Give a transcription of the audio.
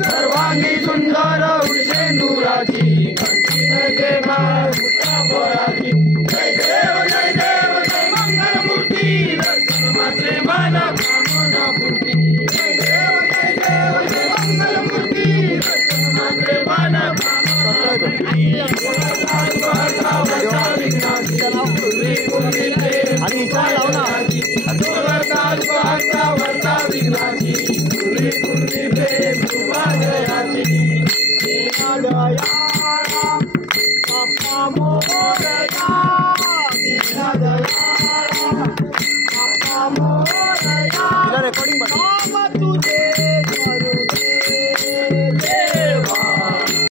सर्वांगी सुंदर उर्षेंदुराची जय देव जय मंगल मूर्ती दर्शन मात्रे माना कामना पूर्ती जय देव जय मंगल मूर्ती दर्शन मात्रे माना कामना पूर्ती रेकॉर्डिंग